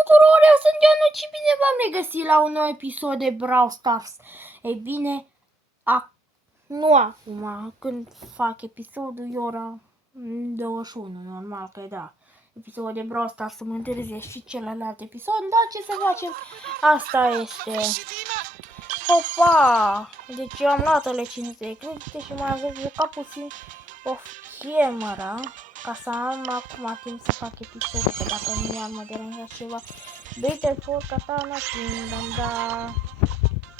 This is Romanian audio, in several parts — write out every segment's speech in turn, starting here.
tuturor, eu sunt Ionut și bine v-am regăsit la un nou episod de Brawl Stars. Ei bine, nu acum, când fac episodul, e ora 21, normal că da. Episodul de Brawl Stars să mă întârzie și celălalt episod, dar ce să facem, asta este. Opa! Deci eu am luat ale 50 de credite și mai aveți jucat puțin off-camera ca să am acum timp să fac episodul, că dacă nu i-am mă deranjat ceva. Battle for Katana Kingdom, da,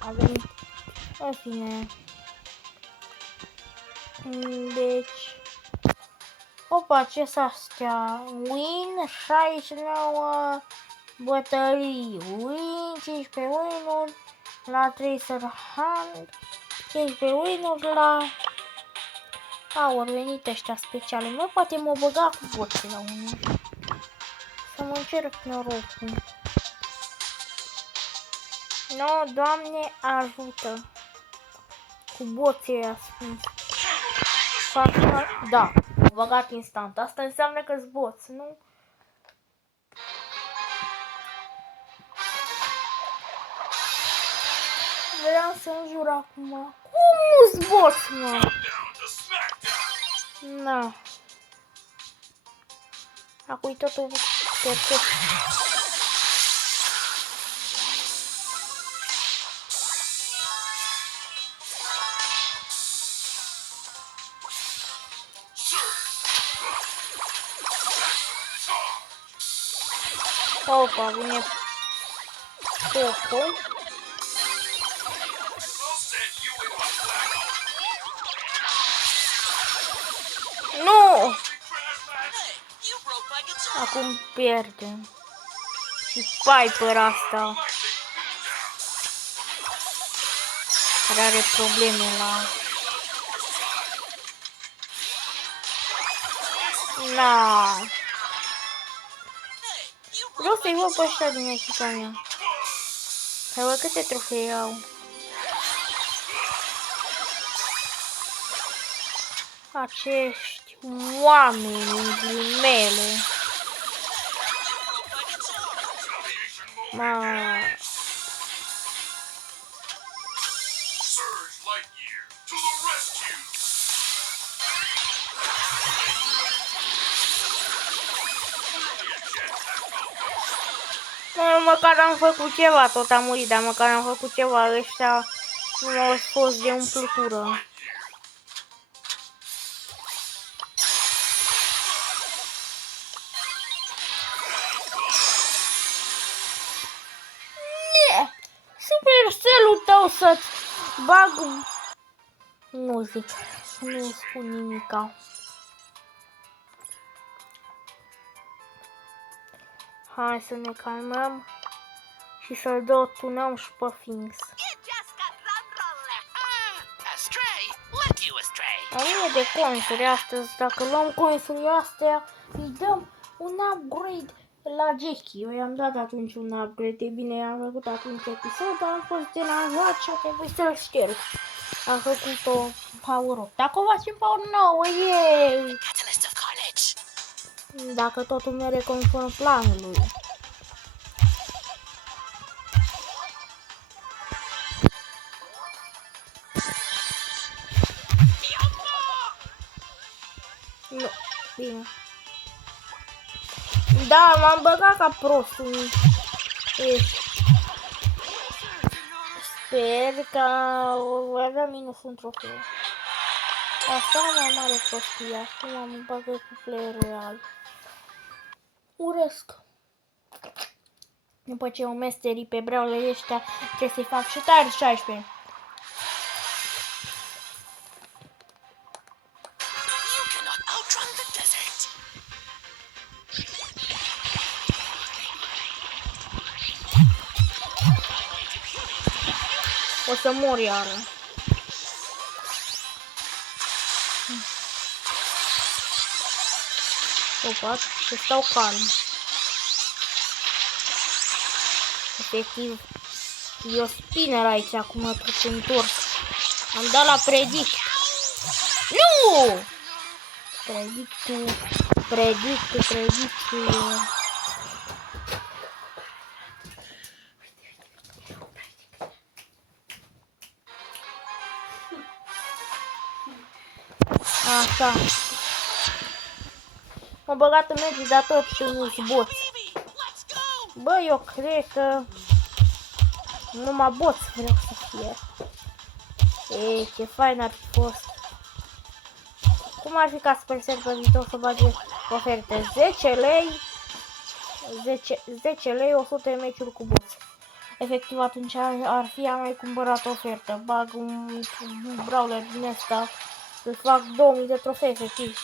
a venit, în fine. Deci, opa, ce s astea? Win 69 bătălii, win 15 win-uri la Tracer Hunt, 15 win-uri la... Au venit ăștia speciale. Mă, poate mă băga cu boții la unul. Să mă încerc norocul. No, Doamne ajută. Cu boții ăia spun. Da, m-a băgat instant. Asta înseamnă că-s boți, nu? Vreau să înjur acum. Cum nu-s boți, mă? Na. Acum e totul perfect. Opa, vine Poco. Nu! Acum pierdem. Și Piper asta care are probleme la... Na. Vreau să-i văd pe ăștia din echipa mea. Să văd câte trofee au. Acești oameni din mele. Măcar am făcut ceva, tot am murit, dar măcar am făcut ceva. Ăștia nu au fost de umplutură. Supercell-ul tău să-ți bag... Nu zic, nu spun nimica. Hai să ne calmăm și să-l tunăm și pe Finks. Am mie de coinsuri astăzi, dacă luăm coinsurile astea, îi dăm un upgrade la Jackie. Eu i-am dat atunci un upgrade, e bine, i-am făcut atunci episod, dar am fost deranjat și a trebuit să-l șterg. Am făcut-o power up. Dacă o facem power 9, yay! Dacă totul merge conform planului. Nu, bine. Da, m-am băgat ca prostul. Sper că voi avea minus un trofeu. Asta e mai mare prostie. Acum am băgat cu player real. Urăsc. După ce o mesterii pe breaurile ăștia, trebuie să-i fac șutari 16. O să mor iară. Opa, să stau calm. Efectiv, e o spinner aici, acum mă întorc. Am dat la predict. Nu! Predictul. Așa. Mă băgat în meci, dar tot nu-ți boți. Bă, eu cred că numai boți vreau să fie. E, ce fain ar fi fost. Cum ar fi ca Supercell pe viitor să bage oferte? 10 lei, 10 lei, 100 meciuri cu boți. Efectiv, atunci ar fi a mai cumpărat ofertă. Bag un brawler din ăsta, îl fac 2000 de trofei, efectiv.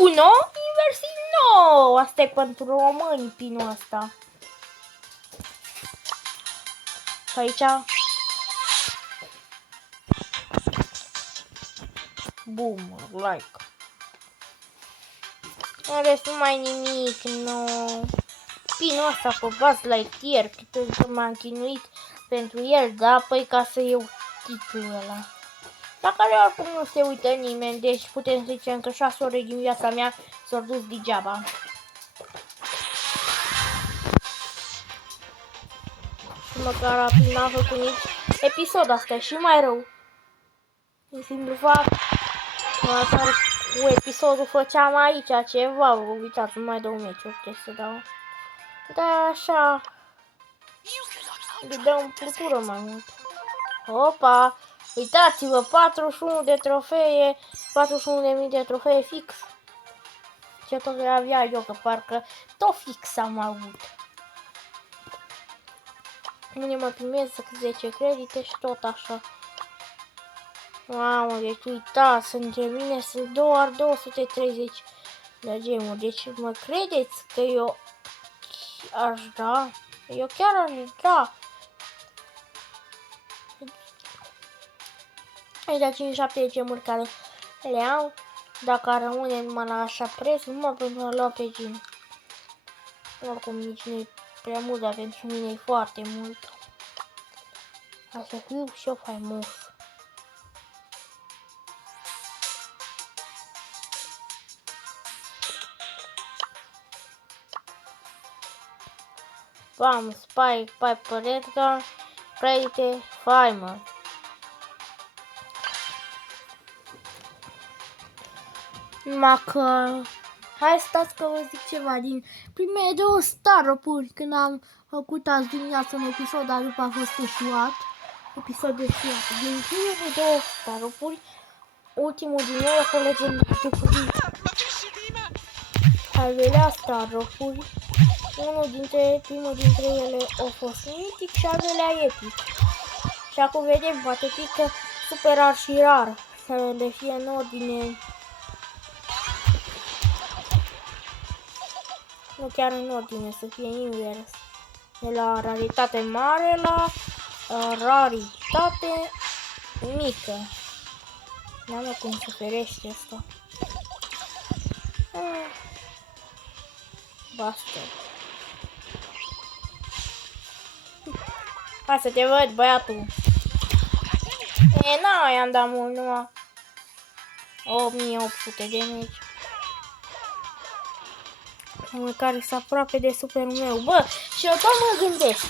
Uno, inversi nou. Asta e pentru români, pinul ăsta. Și aici boom, like. În rest nu mai nimic, nu. Pinul ăsta pe Buzz Lightyear, că m-am chinuit pentru el, da? Păi ca să iau titlul ăla. La care oricum nu se uită nimeni, deci putem să zicem că 6 ore din viața mea s-au dus degeaba. Și măcar rapid n-am făcut nici episod, asta e și mai rău. În simplu fapt, măcar cu episodul făceam aici ceva, uitați, nu mai dau meciuri, trebuie să dau. Da, așa, le dau în plutură mai mult. Opa, uitați-vă, 41 de trofee, 41.000 de trofee fix. Ce tot avea eu, că parcă tot fix am avut. Mâine mă primesc 10 credite și tot așa. Mamă, deci uitați, între mine sunt doar 230 de gemuri. Deci mă credeți că eu aș da? Eu chiar aș da. Aici 5-7 gemuri care le au. Dacă rămâne numai la așa preț, numai pentru a lua pe gin. Oricum nici nu e prea mult, dar pentru mine e foarte mult. Ca să fiu și eu faimos. Bam, Spike, Piper, Edgar, Credite, Fimer. Numai că... Hai stați că vă zic ceva din primele 2 startup-uri când am făcut azi dimineața un episod, dar după a fost eșuat. Episod eșuat. Din primele 2 startup-uri, ultimul din ele a fost legendar. După al doilea startup-uri, primul dintre ele a fost mitic și al doilea epic. Și acum vedem, poate fi că super rar și rar să le fie în ordine. Nu chiar în ordine, să fie invers. De la raritate mare la raritate mică. N-am cum să ferește asta. Basta. Hai să te văd, băiatul. E, n-am dat mult, numai 8800 de meci. Care sunt aproape de superul meu. Bă, și eu tot mă gândesc.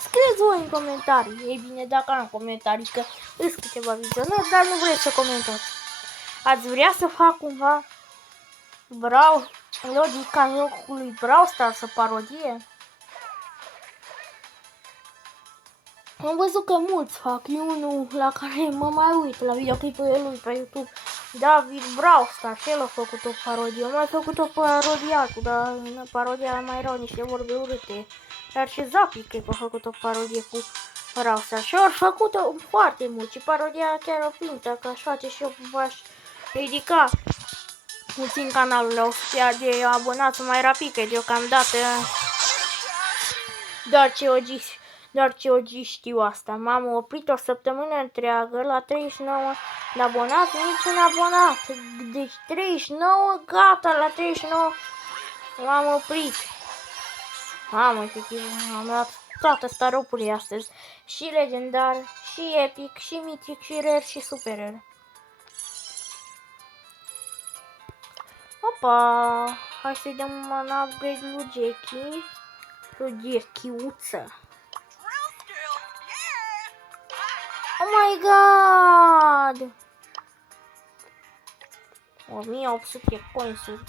Scrieți voi în comentarii. Ei bine, dacă am comentarii, că îs câteva vizionări, dar nu vreți să comentați. Ați vrea să fac cumva logica jocului Brawl Stars să parodie? Am văzut că mulți fac. E unul la care mă mai uit la videoclipul lui pe YouTube. David Brawl Stars, și el a făcut o parodie. Am mai făcut o parodie, dar parodia mai erau niște vorbe urâte. Dar și Zapi cred că a făcut o parodie cu Brawl Stars. Și au făcut-o foarte mult. Și parodia chiar o pintă, că aș face și eu v-aș ridica puțin canalul la 100 de abonați mai rapid, că deocamdată doar ce OG știu asta. M-am oprit o săptămână întreagă la 39 de abonați, niciun abonat. Deci 39, gata, la 39 m-am oprit. Mamă, efectiv, am luat toate staropurile astăzi. Și legendar, și epic, și mitic, și rare, și super rare. Opa! Hai să-i dăm un upgrade lui Jackie. Lui Jackie-uță. my god! 1800 coinsuri.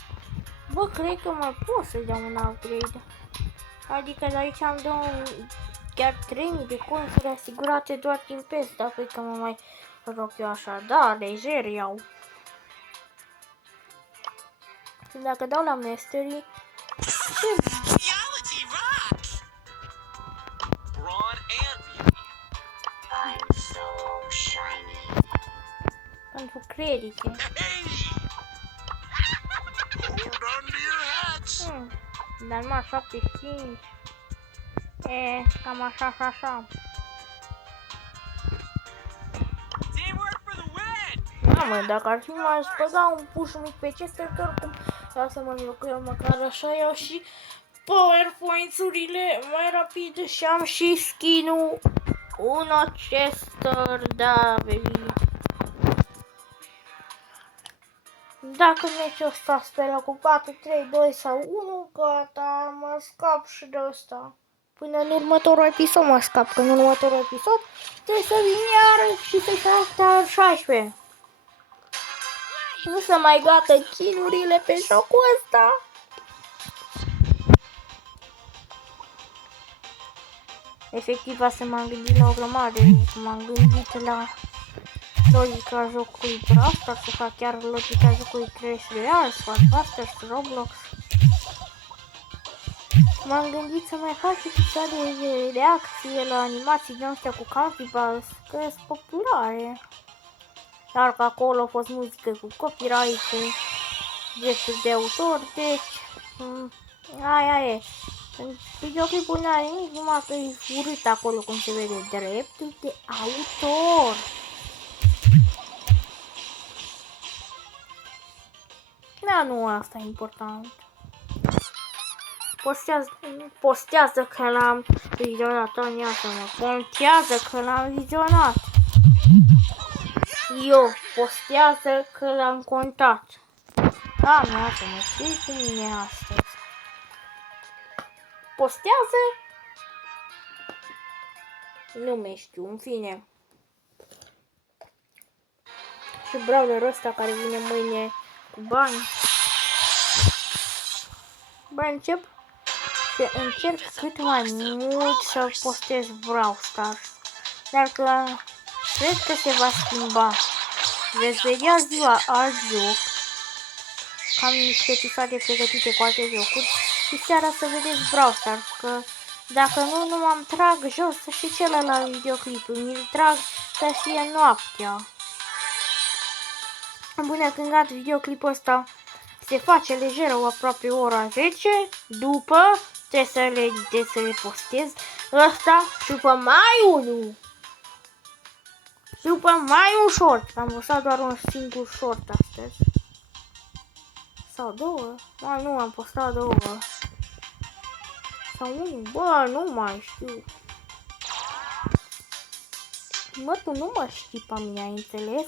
Bă, cred că mai pot să dau un upgrade. Adică de aici am dau chiar 3000 de coinsuri asigurate doar din PES, dar cred că mă mai rog eu așa. Da, lejer iau. Dacă dau la Mastery, pentru credite. Dar numai 75. Cam așa și așa. Mamă, dacă ar fi m-aș băga un push mic pe Chester, că oricum vreau să mă joc eu, măcar așa iau și PowerPoint-urile mai rapid și am și skin-ul Uno Chester, da, baby. Dacă meciul ăsta speră cu 4, 3, 2 sau 1, gata, mă scap și de ăsta. Până în următorul episod mă scap, că în următorul episod trebuie să vin iar și să fac 16. Nu se mai gata chinurile pe jocul ăsta. Efectiv, asta m-am gândit la o grămadă, m-am gândit la logica jocului Brawl Stars, să fac chiar logica jocului Clash Royale, Swordbusters, Roblox. M-am gândit să mai fac episoade de reacție la animații din astea cu Country Balls, că sunt populare. Dar că acolo a fost muzică cu copyright, drepturi de autor, deci aia e. În videoclipul n-are nimic, numai că e urât acolo cum se vede, drepturi de autor. Da, nu, asta e important. Postează că l-am vizionat, mă. Contează că l-am vizionat. Eu, postează că l-am contat. Da, mă, știi cu mine astăzi. Postează? Nu mai știu, în fine. Și brawlerul ăsta care vine mâine cu bani. Bă, încerc cât mai mult să postez Brawl Stars. Dar că cred că se va schimba. Veți vedea ziua alt joc. Am niște episoade pregătite cu alte jocuri. Și seara să vedeți Brawl Stars. Că dacă nu m-am trag jos și celălalt videoclip. Mi-l trag să fie noaptea. Până când gata videoclipul ăsta se face lejeră aproape ora 10. După trebuie să le editez, să le postez. Ăsta și după mai unul. După mai un short. Am postat doar un singur short astăzi. Sau două? Bă, nu, am postat două. Sau unul? Bă, nu mai știu. Bă, tu nu mă știi pe mine, ai înțeles?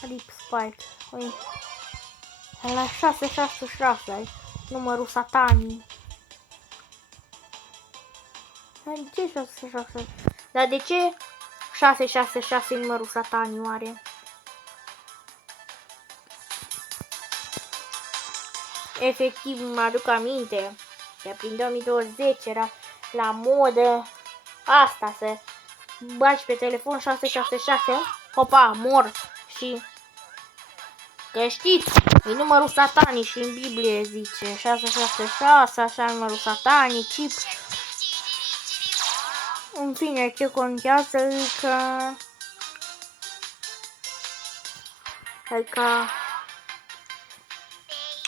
Rip Spike. Ui. La 666, numărul satanii. De ce 666? Dar de ce 666 numărul satanii oare? Efectiv, mă aduc aminte că prin 2020 era la modă asta, să bagi pe telefon 666, hopa, mor. Și că știți, e numărul satanii și în Biblie zice 666, așa numărul satanii, chip. În fine, ce contează e că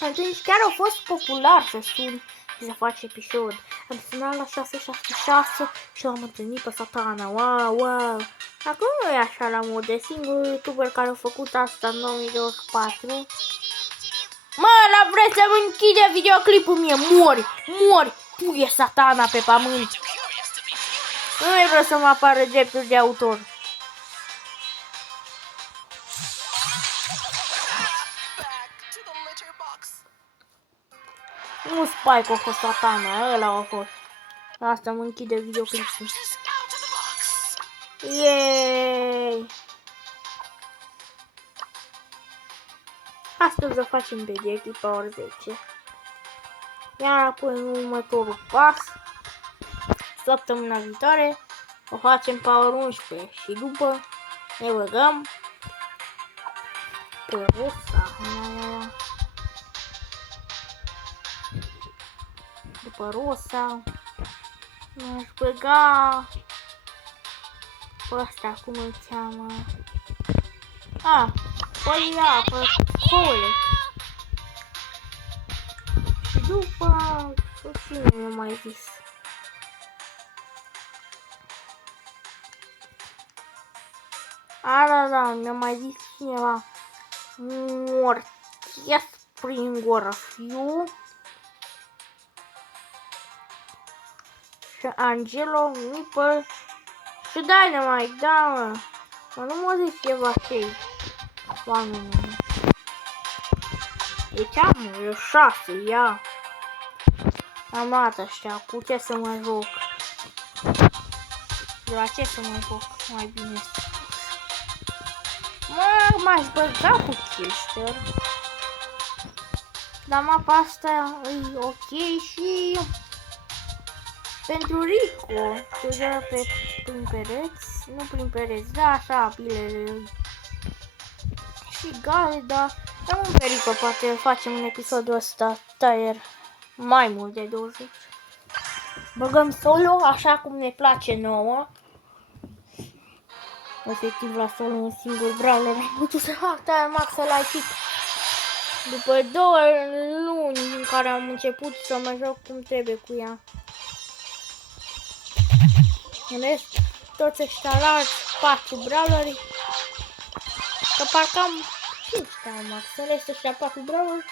atunci chiar a fost popular să suni și să faci episod. Am sunat la 666 și am întâlnit pe satana. Wow, wow. Acum nu e așa la modă. Singurul youtuber care a făcut asta în 2024. Mă, la vreți să-mi închide videoclipul mie. Mori, puie satana pe pământ. Nu mai vreau să mă apară drepturi de autor. Nu Spike a fost satana, ăla a fost. Asta mă închide videoclipul. Yeeey! Astăzi o facem pe Jackie Power 10. Iar apoi în următorul pas, săptămâna viitoare, o facem Power 11 și după ne băgăm pe Rosa. După Rosa m-aș băga pe ăsta, cum îl cheamă? Păi ia, pe Cole. Și după, cine mi-a mai zis? Da, mi-a mai zis cineva. Mortis prin gură fiu. Și Angelo, Nipple și Dynamite, da, mă. Nu mă zic ceva cei oamenii. Deci eu 6, ia. Am luat ăștia, cu ce să mă joc? De la ce să mă joc, mai bine spus. M-aș băga cu Killster. Dar mapa asta e ok și pentru Rico. Se dă prin pereți, nu prin pereți, da, așa, pilele. Și gale, da. Dar un Rico, poate facem un episodul ăsta, tire mai mult de 20. Băgăm solo, așa cum ne place nouă. Efectiv la solo un singur brawler ai putut să fac tire max la chip. După 2 luni în care am început să mă joc cum trebuie cu ea. În rest, toți ăștia largi, 4 brawleri. Că parcă am 5 tire max. În rest, ăștia 4 brawleri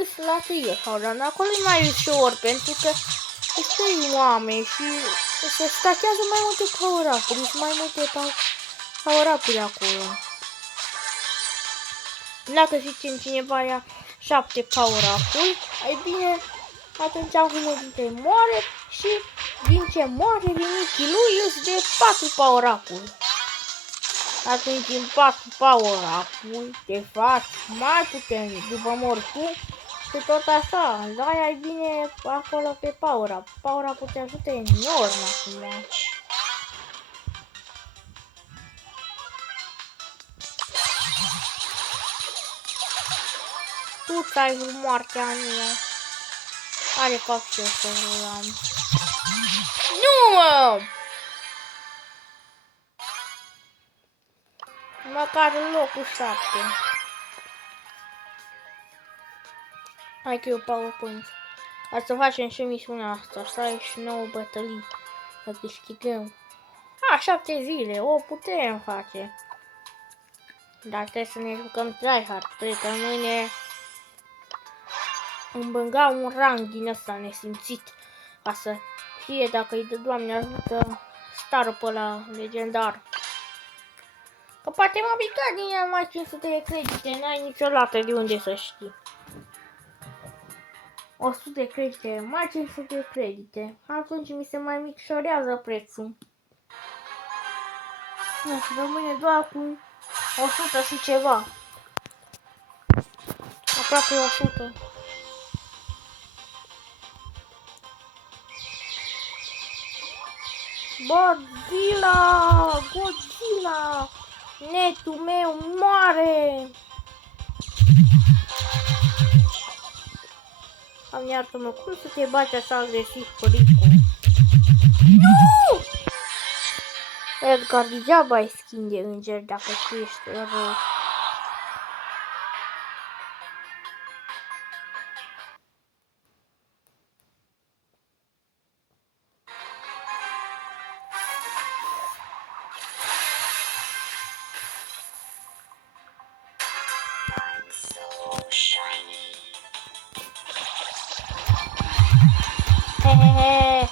îs la 3 sau dar acolo e mai ușor pentru că este oameni și se stachează mai multe power-up-uri, sunt mai multe power-up-uri acolo. Dacă zicem cineva ia 7 power-up-uri, ai bine, atunci unul dintre moare și din ce moare rinichii lui îți de 4 power-up-uri. Atunci din 4 power-up-uri te faci mai puternic după mor tu și tot așa, da, ai bine acolo pe power-up. Power-up-ul te ajută enorm acum. Tu ai vrut moartea mea. Are fac și eu să am. Nu, mă! Măcar în locul 7. Hai că eu PowerPoint. Asta facem și misiunea asta. 69 bătălii. Să câștigăm. 7 zile. O putem face. Dar trebuie să ne jucăm tryhard. Cred că mâine îmi băga un rang din ăsta nesimțit. Ca să fie, dacă îi dă Doamne ajută, stară pe la legendar. Că poate m-a picat din ea mai 500 de credite. N-ai niciodată de unde să știi. 100 de credite, mai 500 de credite. Atunci mi se mai micșorează prețul. Nu, și rămâne doar cu 100 și ceva. Aproape 100. Godzilla! Netul meu moare! Am iartă-mă, cum să te bați așa agresiv cu Rico? Nu! Edgar, degeaba ai skin de înger dacă tu ești rău. Hehehe.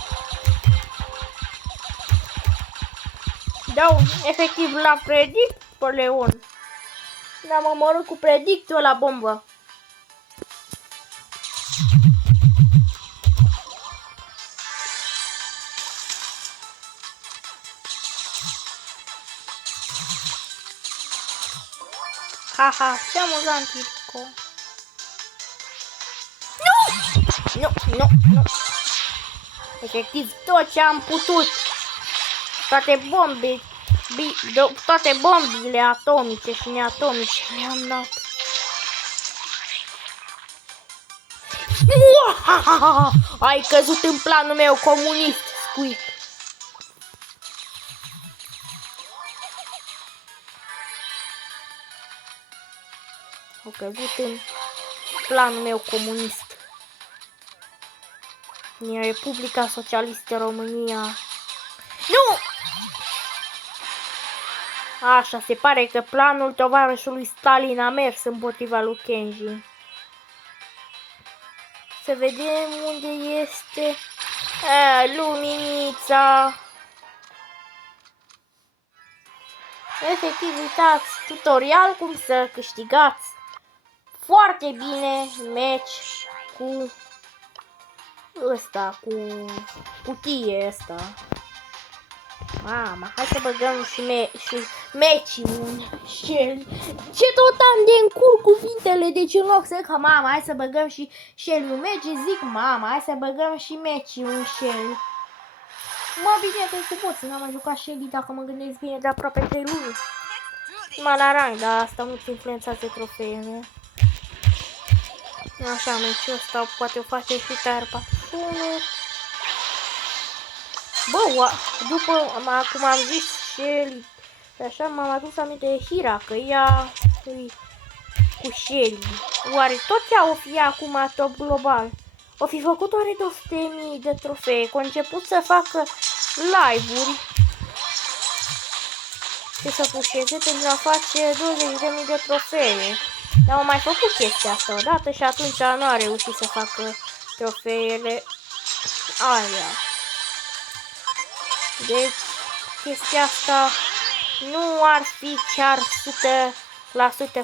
Dau efectiv la predict pe Leon. N-am omorât cu predictul la bombă. Haha, ce amuzant, Rico. Nu! Efectiv, tot ce am putut. Toate bombile atomice și neatomice le-am dat. Ai căzut în planul meu comunist, Squeak. Au căzut în planul meu comunist. Din Republica Socialistă România. Nu! Așa, se pare că planul tovarășului Stalin a mers împotriva lui Kenji. Să vedem unde este luminița. Efectiv, uitați, tutorial cum să câștigați foarte bine meci cu ăsta, cu cutie ăsta. Mama, hai să băgăm și meciul. Ce tot am de încurc cuvintele, deci în loc să ca mama, hai să băgăm și Shelly-ul meci, zic mama, hai să băgăm și meciul în Shelly. Mă, bine că cu poți, n-am mai jucat Shelly dacă mă gândesc bine de aproape 3 luni. Mă la rang, dar asta nu-ți influențează trofeele. Așa, meciul ăsta poate o face și Tier 41. Bă, după, cum am zis Shelly, așa m-am adus aminte de Hira, că ea cu Shelly. Oare tot ea o fi acum top global? O fi făcut oare 200.000 de trofee, că a început să facă live-uri și să pușeze pentru a face 20.000 de trofee. Dar am mai făcut chestia asta odată și atunci nu a reușit să facă trofeele alea. Deci, chestia asta nu ar fi chiar 100%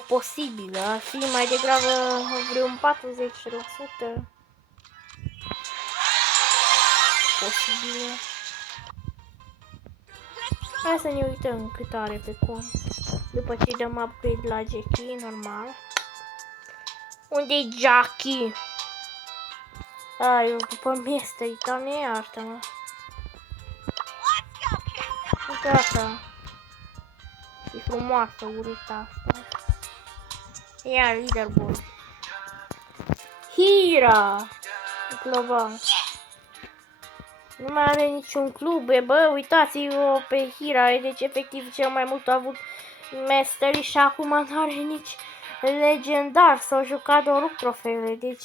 posibilă, ar fi mai degrabă vreun 40% posibilă. Hai să ne uităm cât are pe cont. După ce dăm upgrade la Jackie, normal. Unde-i Jackie? Eu după Mystery, dar nu e asta, mă. Gata. E frumoasă urita asta. Ia leaderboard. Hira! Global. Nu mai are niciun club, bă, uitați-vă pe Hira, deci efectiv cel mai mult a avut Mastery și acum nu are nici legendar, s-au jucat doar trofeele, deci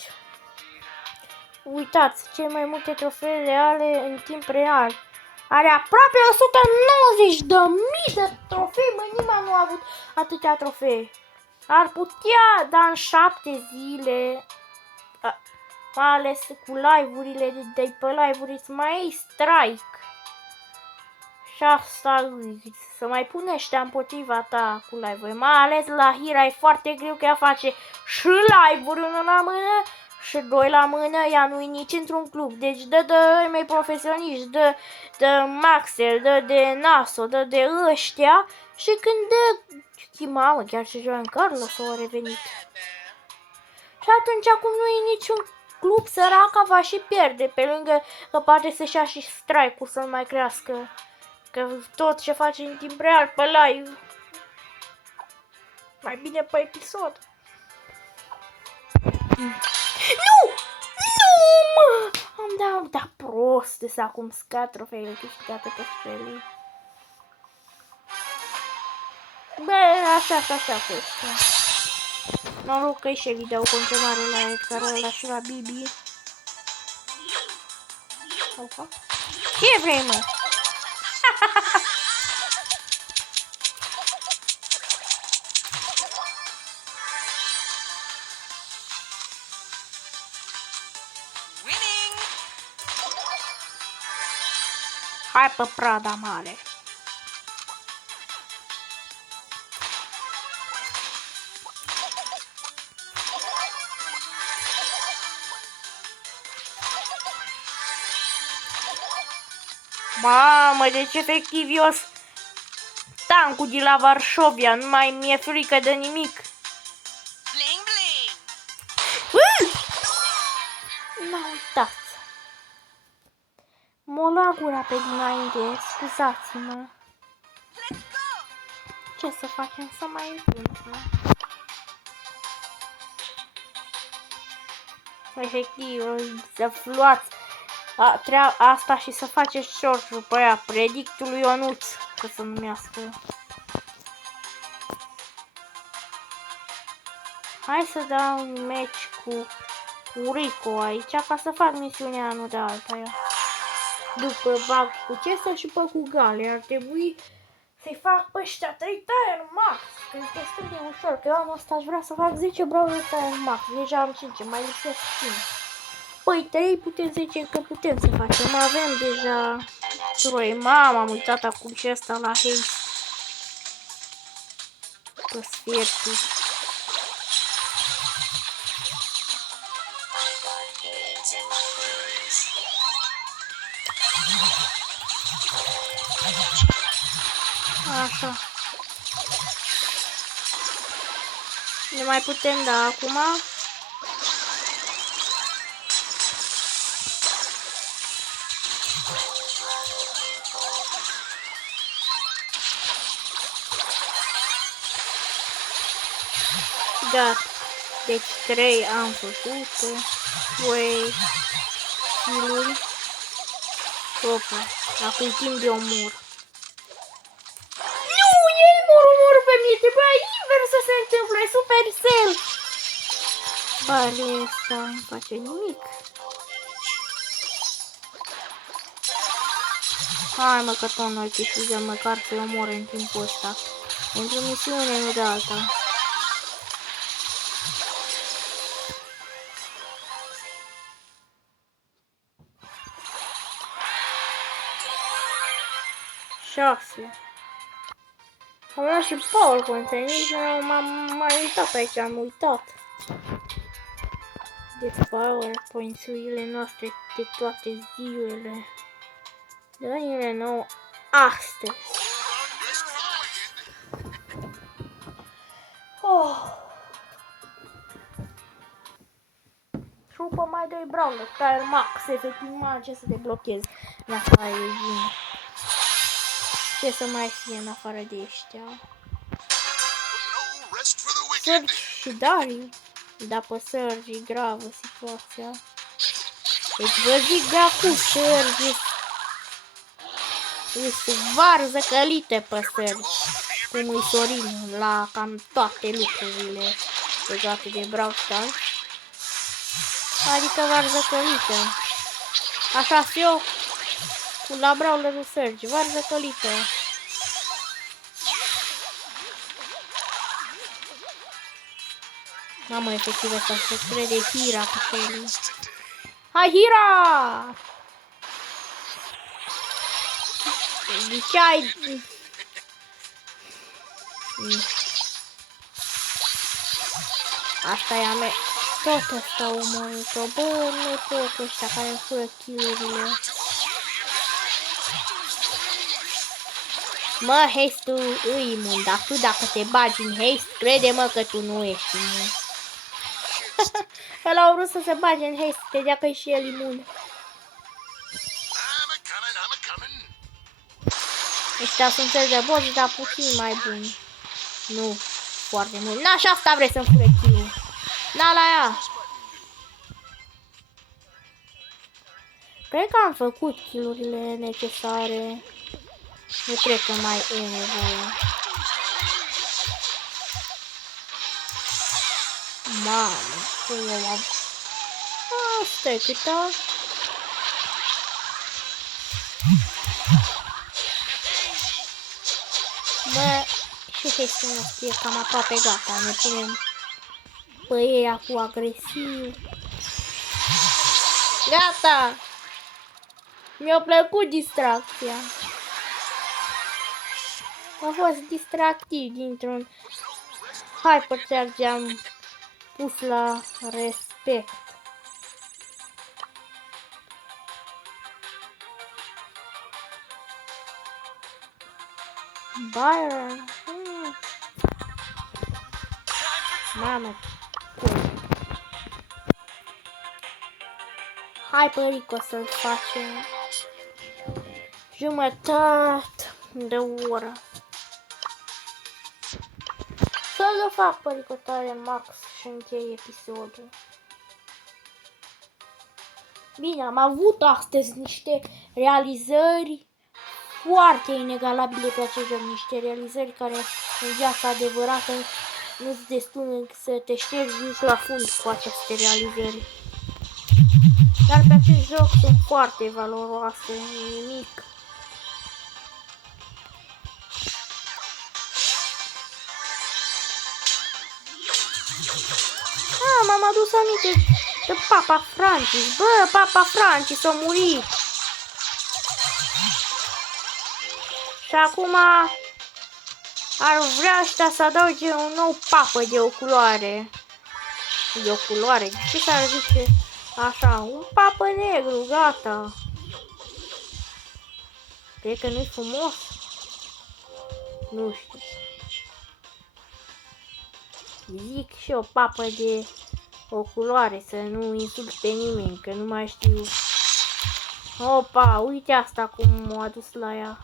uitați, cel mai multe trofeele are în timp real. Are aproape 190.000 de trofei, mă, nimeni nu a avut atâtea trofee. Ar putea, dar în 7 zile, mai ales cu live-urile, de pe live-uri îți mai iei strike. Și asta, să mai pune ăștia împotriva ta cu live-uri. Mai ales la Hira e foarte greu că ea face și live-uri unul la mână și 2 la mână, ea nu-i nici într-un club. Deci dă de mai profesioniști, dă de Maxel, dă de Naso, dă de ăștia și când dă, mamă, chiar și Joan Carlos a revenit. Și atunci acum nu e niciun club, săraca va și pierde, pe lângă că poate să-și ia și strike-ul să-l mai crească. Că tot ce face în timp real pe live, mai bine pe episod. Nu! Nu, mă! Am dat prost de să acum scad trofeile câștigate pe Shelly. Bă, așa cu ăsta. Noroc că Shelly dau continuare la Edgar ăla și la Bibi. Opa. Ce vrei, mă? Hai pe prada mare. Mamă, deci efectiv eu tancul de la Varșovia, nu mai mi-e frică de nimic. N-a uitat. M-o lua gura pe dinainte, scuzați-mă. Ce să facem? Să mai întâmplă. Efectiv, să luați asta și să faceți short după aia, predictul lui Ionuț, că să numească. Hai să dau un match cu Rico aici, ca să fac misiunea anul de alta. După bag cu Chester și pe cu Gale, ar trebui să-i fac pe ăștia 3 Tire Max, că e destul de ușor, că eu anul ăsta aș vrea să fac 10 Brawler Tire Max, deja am 5, mai lipsesc 5. Păi 3 putem zice că putem să facem, avem deja 3, mama, am uitat acum și ăsta la haste. Că sfiertul. Așa. Ne mai putem da acum. Gata. Deci 3 am făcut. 2 kill-uri. Opa, acum timp de omor. Nu, ei mor pe mine, trebuia invers să se întâmple, Supercell. Barley ăsta nu face nimic. Hai mă, că tot noi câștigăm măcar să-i omor în timpul ăsta. Pentru misiune, nu de alta. Am luat și Paul Conte, nici nu m-am uitat aici, am uitat. De PowerPoint-urile noastre de toate zilele. Dă-ne nouă astăzi. Șupă mai 2 Brawler, Tire Max, efectiv mai ce să te blochezi în afară de bine. Ce să mai fie în afară de ăștia? Sergi și Darius. Da, pe Sergi e gravă situația. Deci vă zic de acum, Sergi este varză călită pe Sergi. Cum îi Sorin la cam toate lucrurile legate de Brawl Stars. Adică varză călită. Așa eu cu la Brawlerul Sergi, varză călită. Mamă, efectiv asta se crede Hira cu Shelly. Hai, Hira! Deci ai... Asta e a mea. Tot ăsta omorât-o. Bă, nu tot ăștia care îmi fură kill-urile. Mă, haste-ul îi imun, dar tu dacă te bagi în haste, crede-mă că tu nu ești imun. Ăla a vrut să se bage în haste, te dea că-i și el imun. Ăștia sunt fel de boss, dar puțin mai buni. Nu foarte mult. Na, și asta vrei să-mi fure kill-ul. Na, la ea. Cred că am făcut kill-urile necesare. Nu cred că mai e nevoie. Mamă, cum am... Asta e câta. Bă, și chestia asta e cam aproape gata. Ne punem pe ei cu agresiv. Gata! Mi-a plăcut distracția. A fost distractiv dintr-un Hypercharge am pus la respect. Byron. Mamă. Hai, părică, să-l facem jumătate de oră. Să-l fac, părică, tare max și închei episodul. Bine, am avut astăzi niște realizări foarte inegalabile pe acest joc, niște realizări care în viața adevărată nu sunt destul să te ștergi nici la fund cu aceste realizări. Dar pe acest joc sunt foarte valoroase, nimic. M-am adus aminte de Papa Francis. Bă, Papa Francis a murit. Și acum ar vrea ăștia să adauge un nou papă de o culoare. De o culoare? Ce s-ar zice așa? Un papă negru, gata. Cred că nu-i frumos? Nu știu. Zic și o papă de o culoare, să nu insult pe nimeni, că nu mai știu. Opa, uite asta cum m-a adus la ea.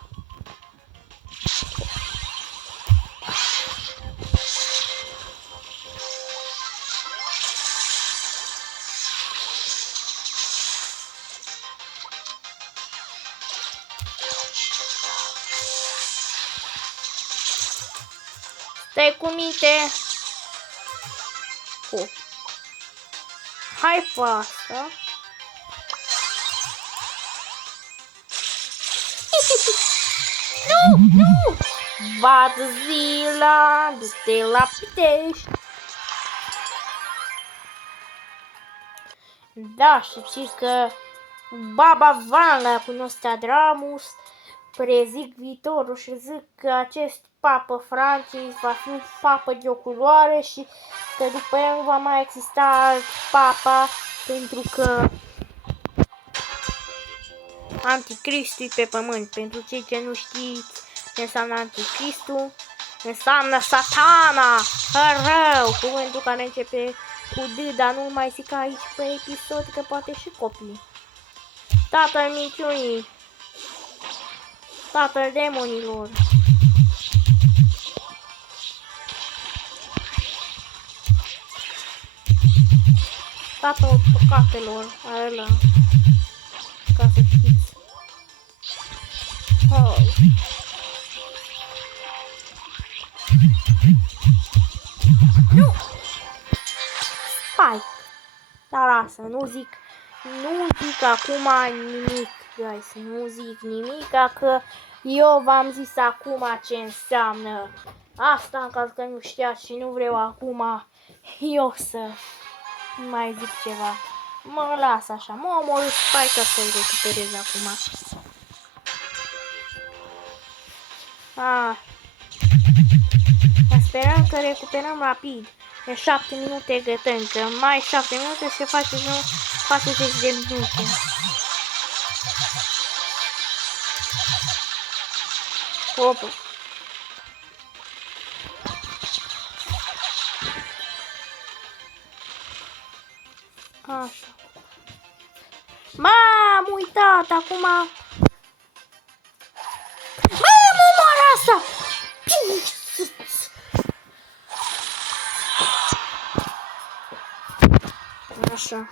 Stai cu minte. Hai pe asta. Nu! Badzilla, du-te la Pitești. Da, știți că Baba Vanga cu Nostradamus prezic viitorul și zic că acest Papa Francis va fi un papă de o culoare și că după el nu va mai exista alt papa, pentru că Anticristul pe pământ. Pentru cei ce nu știți ce înseamnă Anticristul, înseamnă Satana, rău, cuvântul care începe cu D, dar nu mai zic aici pe episod, că poate și copii. Tatăl minciunii, tatăl demonilor. Tatăl păcatelor, ăla, ca să știți. Oh. Nu! Spike! Dar lasă, nu zic acum nimic, guys, nu zic nimic, că eu v-am zis acum ce înseamnă asta, în caz că nu știați și nu vreau acum eu să mai zic ceva. Mă las așa, mă omorât Spike să-i recuperez acum. Sperăm că recuperăm rapid. De 7 minute gătăm, că mai 7 minute se face 40 de minute. Opa. Așa. M-am uitat acum. M-am omorât asta! Așa.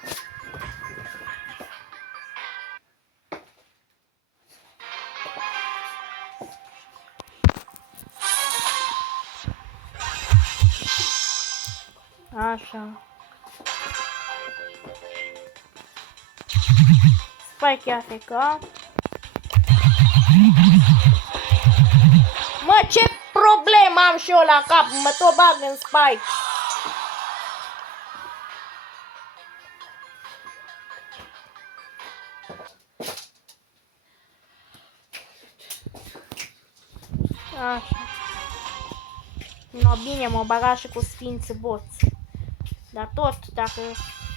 Așa. Spike ia feca. Mă, ce problemă am și eu la cap? Mă tot bag în Spike. Așa. No, bine, mă baga și cu sfinți boți. Dar tot, dacă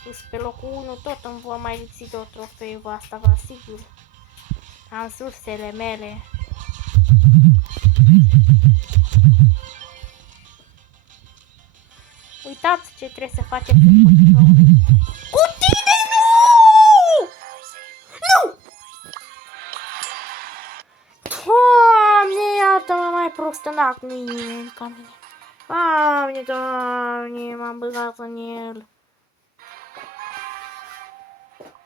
sunt pe locul 1, tot îmi vor mai lipsi de o trofeu, asta vă asigur. Am sursele mele. Uitați ce trebuie să faceți împotriva unui... Cu tine nu! prost în act, nu-i nimeni ca mine. Doamne, doamne, m-am băgat în el.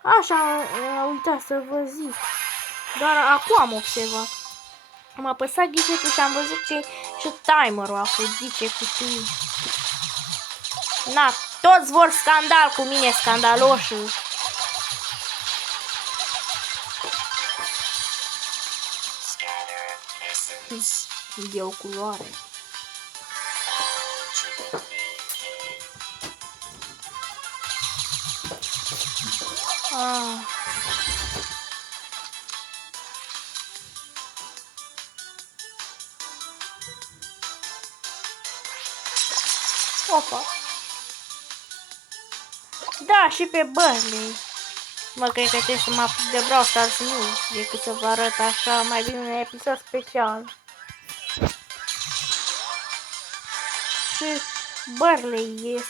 Așa, uitați să vă zic. Doar acum am observat. Am apăsat ghicetul și am văzut că și timerul a fost, zice cu tine. Na, toți vor scandal cu mine, scandaloși. E o culoare. Opa. Da, și pe Burnley. Mă, cred că trebuie să mă apuc de Brawl Stars, nu decât să vă arăt așa mai bine un episod special. Și Burnley îi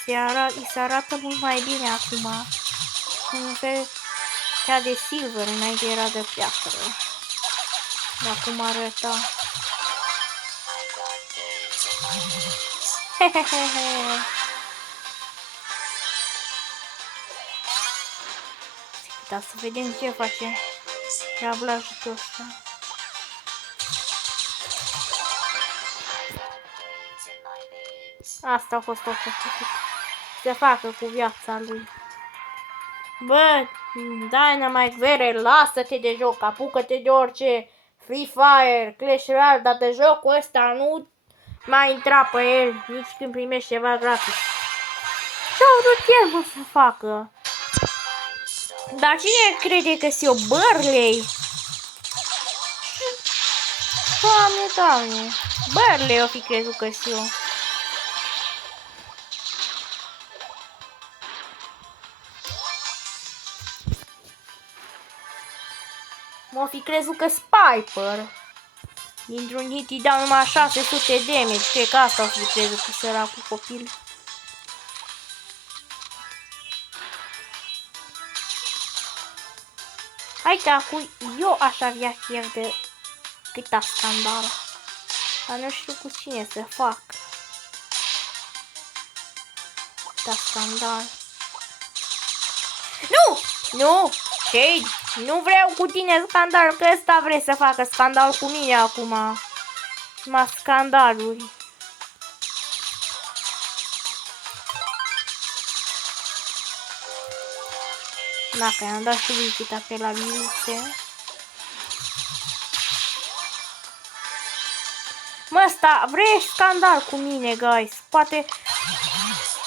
se arată mult mai bine acum. Un fel ca de silver, înainte era de piatră. Dar acum arăta. Hehehehe. Da, să vedem ce face trablajul ăsta. Asta a fost tot ce se facă cu viața lui. Bă, Dynamite Vere, lasă-te de joc, apucă-te de orice Free Fire, Clash Royale, dar de jocul ăsta nu mai intra pe el, nici când primești ceva gratis. Ce-au vrut el, mă, să facă? Dar cine crede că-s eu Burnley? Doamne, doamne, Burnley o fi crezut că-s eu. M-o fi crezut că Piper. Dintr-un hit îi dau numai 600 damage. Ce că asta o fi crezut că săracul copil. Hai că acum eu aș avea chiar de câta scandal. Dar nu știu cu cine să fac. Câta scandal. Nu! Nu! Shade! Nu vreau cu tine scandal, că ăsta vrei să facă scandal cu mine acum. Ma scandaluri. Dacă i-am dat și vizita pe la Miluțe. Mă, ăsta, vrei scandal cu mine, guys? Poate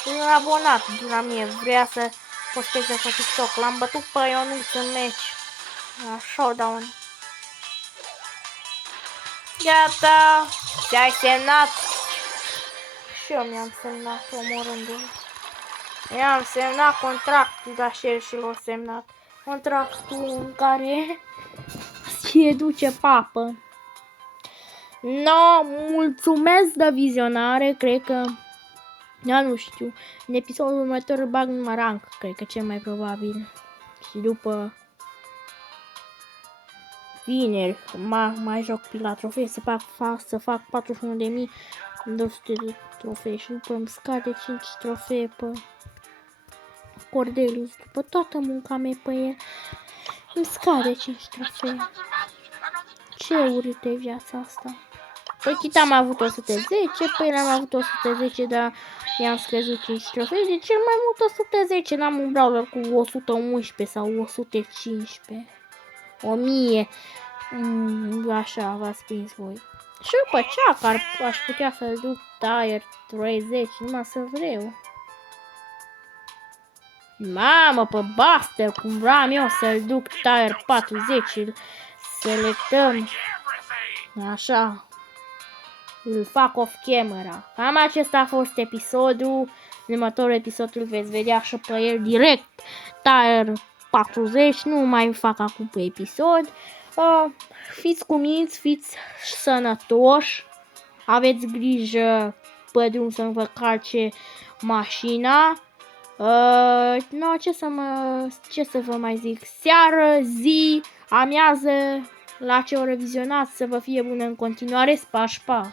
un abonat de la mine vrea să posteze pe TikTok. L-am bătut pe Ionuț în meci. La showdown. Gata! Ți-ai semnat? Și eu mi-am semnat omorându-l. I-am semnat contractul, dar și el și l-a semnat. Contractul în care se duce papă. No, mulțumesc de vizionare, cred că... Da, nu știu. În episodul următor bag numai rank, cred că cel mai probabil. Și după... vineri, mai joc pe la trofee, să fac 41.200 de trofee și după îmi scade 5 trofee pe Cordelius. După toată munca mea pe el, îmi scade 5 trofee. Ce urâtă e viața asta. Păi chit am avut 110, pe el am avut 110, dar i-am scăzut 5 trofee. De cel mai mult 110, n-am un brawler cu 111 sau 115. 1000. Așa v-ați prins voi. Și după ceaca aș putea să-l duc tier 30, numai să vreau. Mamă, pe Buster, cum vreau eu să-l duc tier 40, îl selectăm. Așa. Îl fac off camera. Cam acesta a fost episodul. În următorul episod îl veți vedea și pe el direct. Tier 40, nu mai fac acum pe episod. Fiți cuminți, fiți sănătoși. Aveți grijă pe drum să nu vă calce mașina. No, ce să vă mai zic? Seară, zi, amiază, la ce o revizionați, să vă fie bună în continuare. Pa, pa!